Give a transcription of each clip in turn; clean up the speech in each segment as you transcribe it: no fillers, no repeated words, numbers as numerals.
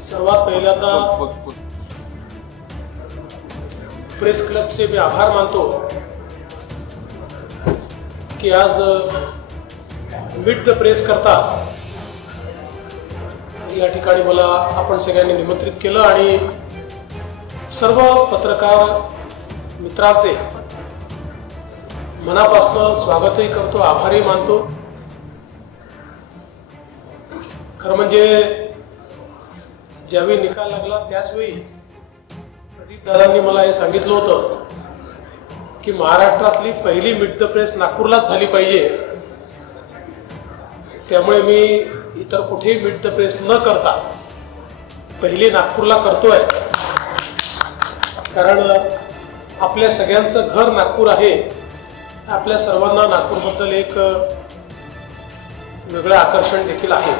सर्वात पहिल्यांदा प्रेस क्लबचे मी आभार मानतो की आज मीट द प्रेस करता या ठिकाणी मला आपण सगळ्यांनी निमंत्रित केलं आणि सर्व पत्रकार मित्रांचे मनापासून स्वागतही करतो, आभारही मानतो। खरं म्हणजे ज्यावेळी निकाल लागला त्याचवेळी प्रदीप दादांनी मला हे सांगितलं होतं की महाराष्ट्रातली पहिली मीट द प्रेस नागपूरलाच झाली पाहिजे, त्यामुळे मी इतर कुठेही मीट द प्रेस न करता पहिली नागपूरला करतोय। कारण आपल्या सगळ्यांचं घर नागपूर आहे, आपल्या सर्वांना नागपूरबद्दल एक वेगळं आकर्षण देखील आहे।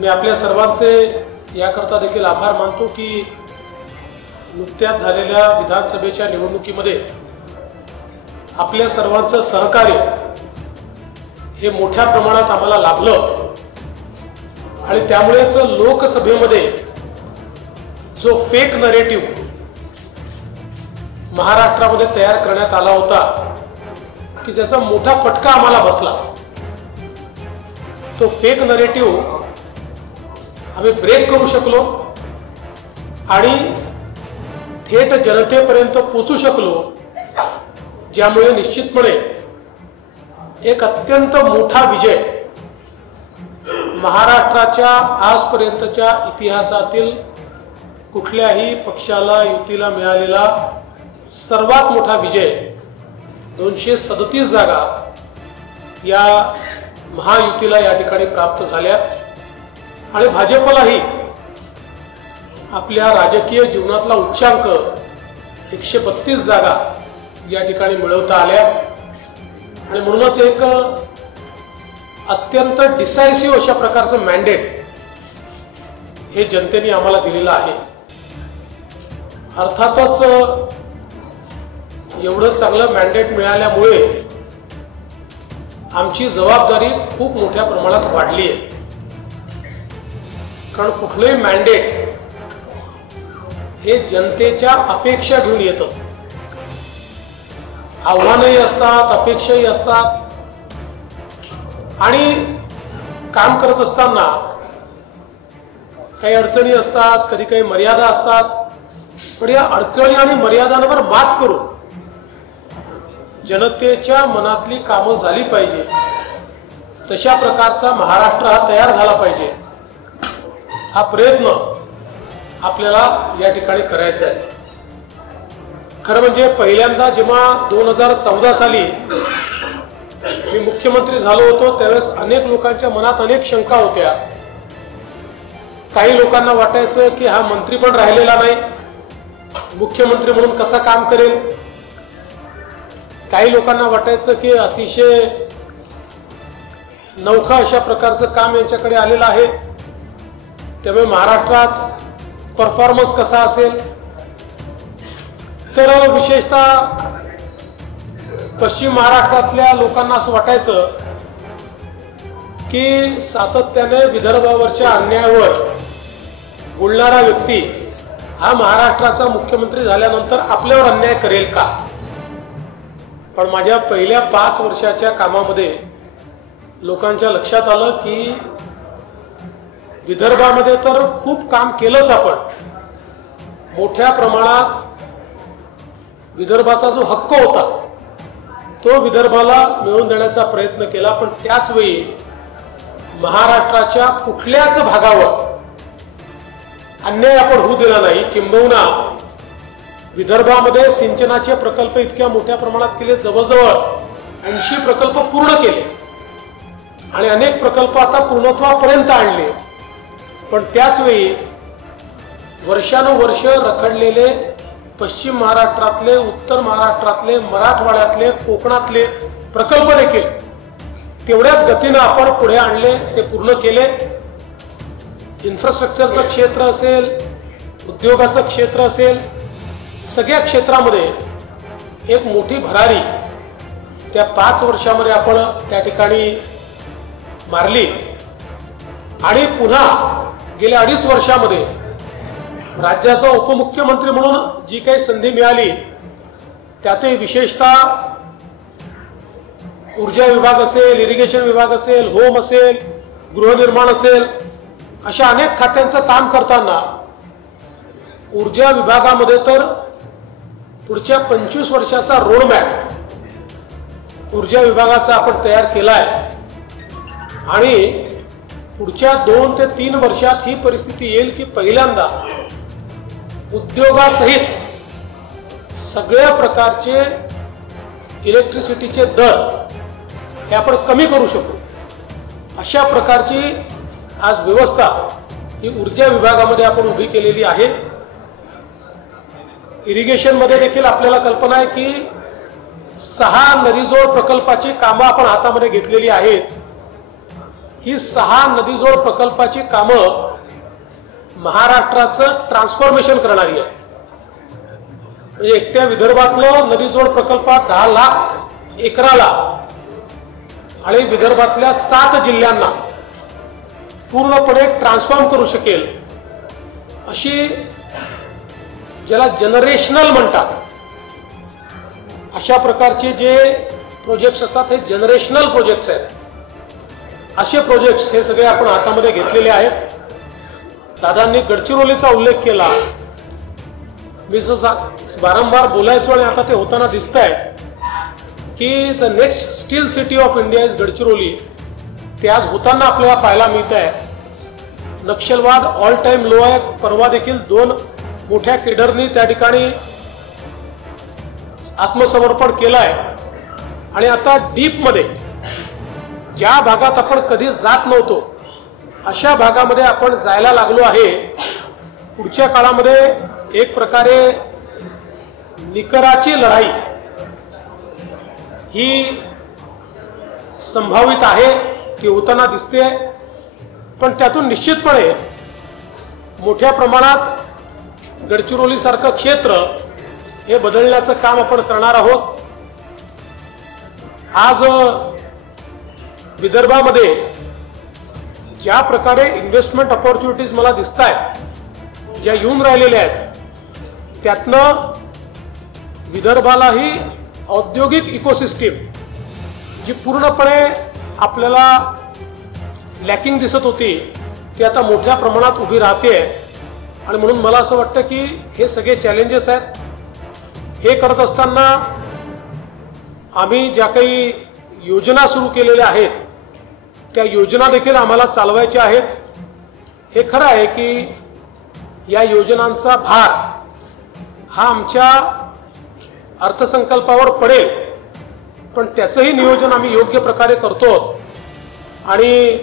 मी आपल्या सर्वांचे याकरता देखील आभार मानतो की नुकत्याच झालेल्या विधानसभेच्या निवडणुकीमध्ये आपल्या सर्वांचं सहकार्य हे मोठ्या प्रमाणात आम्हाला लाभलं आणि त्यामुळेच लोकसभेमध्ये जो फेक नरेटिव्ह महाराष्ट्रामध्ये तयार करण्यात आला होता की ज्याचा मोठा फटका आम्हाला बसला, तो फेक नरेटिव्ह आम्ही ब्रेक करू शकलो आणि थेट जनतेपर्यंत पोहोचू शकलो, ज्यामुळे निश्चितपणे एक अत्यंत मोठा विजय महाराष्ट्राच्या आजपर्यंतच्या इतिहासातील कुठल्याही पक्षाला युतीला मिळालेला सर्वात मोठा विजय 237 जागा या महायुतीला या ठिकाणी प्राप्त झाल्या आणि भाजपलाही आपल्या राजकीय जीवनातला उच्चांक 132 जागा या ठिकाणी मिळवता आल्या आणि म्हणूनच एक अत्यंत डिसायसिव्ह अशा प्रकारचं मॅन्डेट हे जनतेने आम्हाला दिलेलं आहे। अर्थातच एवढं चांगलं मॅन्डेट मिळाल्यामुळे आमची जबाबदारी खूप मोठ्या प्रमाणात वाढली आहे। कारण कुठलंही मॅन्डेट हे जनतेच्या अपेक्षा घेऊन येत असते, आव्हानही असतात, अपेक्षाही असतात आणि काम करत असताना काही अडचणी असतात, कधी काही मर्यादा असतात, पण या अडचणी आणि मर्यादांवर मात करून जनतेच्या मनातली कामं झाली पाहिजे, तशा प्रकारचा महाराष्ट्र हा तयार झाला पाहिजे, हा प्रयत्न आपल्याला या ठिकाणी करायचा आहे। खरं म्हणजे पहिल्यांदा जेव्हा 2014 साली मी मुख्यमंत्री झालो होतो त्यावेळेस अनेक लोकांच्या मनात अनेक शंका होत्या। काही लोकांना वाटायचं की हा मंत्री पण राहिलेला नाही, मुख्यमंत्री म्हणून कसा काम करेल। काही लोकांना वाटायचं की अतिशय नवखं अशा प्रकारचं काम यांच्याकडे आलेलं आहे, त्यामुळे महाराष्ट्रात परफॉर्मन्स कसा असेल। तर विशेषतः पश्चिम महाराष्ट्रातल्या लोकांना असं वाटायचं की सातत्याने विदर्भावरच्या अन्यायावर बोलणारा व्यक्ती हा महाराष्ट्राचा मुख्यमंत्री झाल्यानंतर आपल्यावर अन्याय करेल का। पण माझ्या पहिल्या 5 वर्षाच्या कामामध्ये लोकांच्या लक्षात आलं की विदर्भामध्ये तर खूप काम केलंच आपण, मोठ्या प्रमाणात विदर्भाचा जो हक्क होता तो विदर्भाला मिळवून देण्याचा प्रयत्न केला, पण त्याच वेळी महाराष्ट्राच्या कुठल्याच भागावर अन्याय आपण होऊ दिला नाही। किंबहुना विदर्भामध्ये सिंचनाचे प्रकल्प इतक्या मोठ्या प्रमाणात केले, जवळजवळ 80 प्रकल्प पूर्ण केले आणि अनेक प्रकल्प आता पूर्णत्वापर्यंत आणले, पण त्याच वेळी वर्षानुवर्ष रखडलेले पश्चिम महाराष्ट्रातले, उत्तर महाराष्ट्रातले, मराठवाड्यातले, कोकणातले प्रकल्प देखील तेवढ्याच गतीने आपण पुढे आणले, ते पूर्ण केले। इन्फ्रास्ट्रक्चरचं क्षेत्र असेल, उद्योगाचं क्षेत्र असेल, सगळ्या क्षेत्रामध्ये एक मोठी भरारी त्या 5 वर्षामध्ये आपण त्या ठिकाणी मारली आणि पुन्हा गेल्या 2.5 वर्षामध्ये राज्याचा उपमुख्यमंत्री म्हणून जी काही संधी मिळाली त्यातही विशेषतः ऊर्जा विभाग असेल, इरिगेशन विभाग असेल, होम असेल, गृहनिर्माण असेल, अशा अनेक खात्यांचं काम करताना ऊर्जा विभागामध्ये तर पुढच्या 25 वर्षाचा रोडमॅप ऊर्जा विभागाचा आपण तयार केलाय आणि पुढच्या 2 ते 3 वर्षात ही परिस्थिती येईल की पहिल्यांदा उद्योगासहित सगळ्या प्रकारचे इलेक्ट्रिसिटीचे दर हे आपण कमी करू शकू अशा प्रकारची आज व्यवस्था ही ऊर्जा विभागामध्ये आपण उभी केलेली आहे। इरिगेशन मध्ये देखील आपल्याला कल्पना आहे की 6 नदीजोड प्रकल्पाची कामं आपण हातामध्ये घेतलेली आहेत। ही 6 नदीजोड प्रकल्पाची कामं महाराष्ट्राचं ट्रान्सफॉर्मेशन करणारी आहे। म्हणजे एकट्या विदर्भातलं नदीजोड प्रकल्प 10 लाख एकराला आणि विदर्भातल्या 7 जिल्ह्यांना पूर्णपणे ट्रान्सफॉर्म करू शकेल अशी ज्याला जनरेशनल म्हणतात अशा प्रकारचे जे प्रोजेक्ट्स असतात हे जनरेशनल प्रोजेक्ट्स आहेत। असे प्रोजेक्ट्स हे सगळे आपण हातामध्ये घेतलेले आहेत। दादांनी गडचिरोलीचा उल्लेख केला, मी वारंवार बोलायचो आणि आता ते होताना दिसत आहे की the next steel city of India is Gadchiroli. ते आज होताना आपल्याला पाहायला मिळत आहे। नक्षलवाद ऑल टाइम लो आहे। परवा देखील 2 मोठ्या केडरनी त्या ठिकाणी आत्मसमर्पण केलंय आणि आता डीप मध्ये ज्या भागात आपण कधी जात नव्हतो अशा भागामध्ये आपण जायला लागलो आहे। पुढच्या काळामध्ये एक प्रकारे निकराची लढाई ही संभावित आहे, ती होताना दिसते। पण त्यातून निश्चितपणे मोठ्या प्रमाणात गडचिरोली सारखं क्षेत्र हे बदलण्याचं काम आपण करणार आहोत। आज विदर्भामध्ये ज्या प्रकारे इन्व्हेस्टमेंट अपॉर्च्युनिटीज मला दिसत आहेत, ज्या येऊन राहिलेल्या आहेत, त्यातनं विदर्भालाही औद्योगिक इकोसिस्टीम जी पूर्णपणे आपल्याला लॅकिंग दिसत होती ती आता मोठ्या प्रमाणात उभी राहते। आणि म्हणून मला असं वाटतं की हे सगळे चॅलेंजेस आहेत। हे करत असताना आम्ही ज्या काही योजना सुरू केलेल्या आहेत त्या योजना देखील आम्हाला चालवायच्या आहेत। हे खरं आहे की या योजनांचा भार हा आमच्या अर्थसंकल्पावर पडेल, पण त्याचंही नियोजन आम्ही योग्य प्रकारे करतो आणि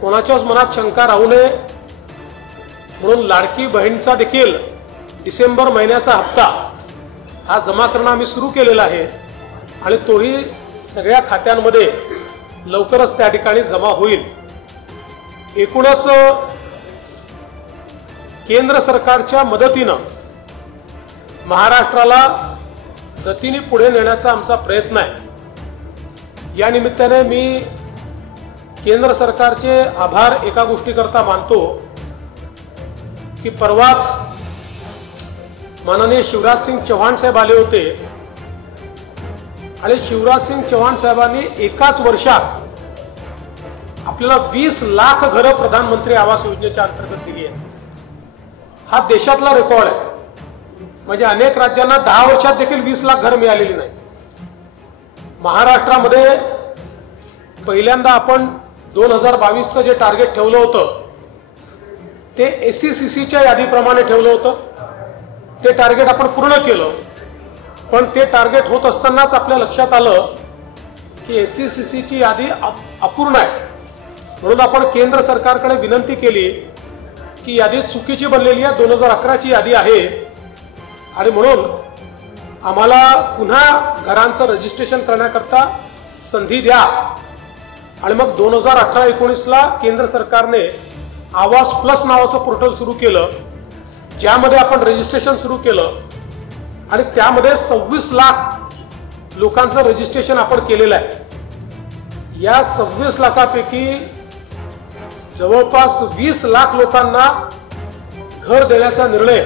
कोणाच्याच मनात शंका राहू नये म्हणून लाडकी बहीणचा देखील डिसेंबर महिन्याचा हप्ता हा जमा करणं आम्ही सुरू केलेला आहे आणि तोही सगळ्या खात्यांमध्ये लवकरच त्या ठिकाणी जमा होईल। एकूणच केंद्र सरकारच्या मदतीनं महाराष्ट्राला गतीने पुढे नेण्याचा आमचा प्रयत्न आहे। या निमित्ताने मी केंद्र सरकारचे आभार एका गोष्टीकरता मानतो की परवाच माननीय शिवराज सिंग चौहान साहेब आले होते आणि शिवराज सिंग चौहान साहेबांनी एकाच वर्षात आपल्याला 20 लाख घरं प्रधानमंत्री आवास योजनेच्या अंतर्गत दिली आहेत। हा देशातला रेकॉर्ड आहे। म्हणजे अनेक राज्यांना 10 वर्षात देखील 20 लाख घरं मिळालेली नाही। महाराष्ट्रामध्ये पहिल्यांदा आपण 2022चं जे टार्गेट ठेवलं होतं ते एससीसीच्या यादीप्रमाणे ठेवलं होतं। ते टार्गेट आपण पूर्ण केलं, पण ते टार्गेट होत असतानाच आपल्या लक्षात आलं की एससीसीची यादी अपूर्ण आहे। म्हणून आपण केंद्र सरकारकडे विनंती केली की यादी चुकीची बनलेली आहे, 2011ची यादी आहे आणि म्हणून आम्हाला पुन्हा घरांचं रजिस्ट्रेशन करण्याकरता संधी द्या। आणि मग 2018-19ला केंद्र सरकारने आवास प्लस नावाचं पोर्टल सुरू केलं, ज्यामध्ये आपण रजिस्ट्रेशन सुरू केलं आणि त्यामध्ये 26 लाख लोकांचं रजिस्ट्रेशन आपण केलेलं आहे। या 26 लाखापैकी जवळपास 20 लाख लोकांना घर देण्याचा निर्णय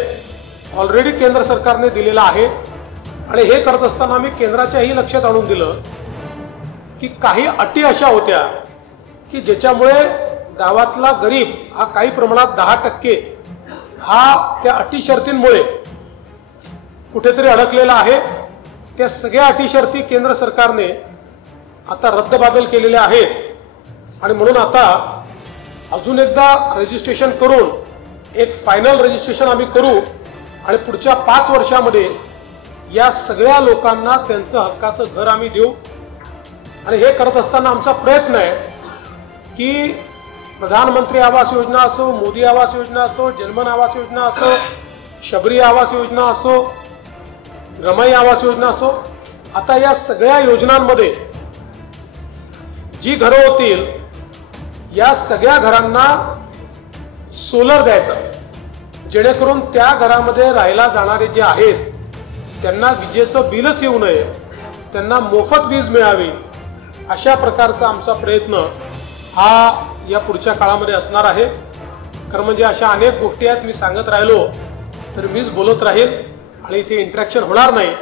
ऑलरेडी केंद्र सरकारने दिलेला आहे। आणि हे करत असताना मी केंद्राच्याही लक्षात आणून दिलं की काही अटी अशा होत्या की ज्याच्यामुळे गावातला गरीब हा काही प्रमाणात 10% हा त्या अटी शर्तींमुळे कुठेतरी अडकलेला आहे। त्या सगळ्या अटी शर्ती केंद्र सरकारने आता रद्दबातल केलेल्या आहेत आणि म्हणून आता अजून एकदा रजिस्ट्रेशन करून एक फायनल रजिस्ट्रेशन आम्ही करू आणि पुढच्या 5 वर्षामध्ये या सगळ्या लोकांना त्यांचं हक्काचं घर आम्ही देऊ। आणि हे करत असताना आमचा प्रयत्न आहे की प्रधानमंत्री आवास योजना असो, मोदी आवास योजना असो, जनमन आवास योजना असो, शबरी आवास योजना असो, रमाई आवास योजना असो, आता या सगळ्या योजनांमध्ये जी घरं होतील या सगळ्या घरांना सोलर द्यायचं, जेणेकरून त्या घरामध्ये राहायला जाणारे जे आहेत त्यांना विजेचं बिलच येऊ नये, त्यांना मोफत वीज मिळावी। अशा प्रकारचा आमचा प्रयत्न हा या पुढच्या काळामध्ये असणार आहे। कारण म्हणजे अशा अनेक गोष्टी आहेत, मी सांगत राहिलो तर मीच बोलत राहील आणि इथे इंटरॅक्शन होणार नाही।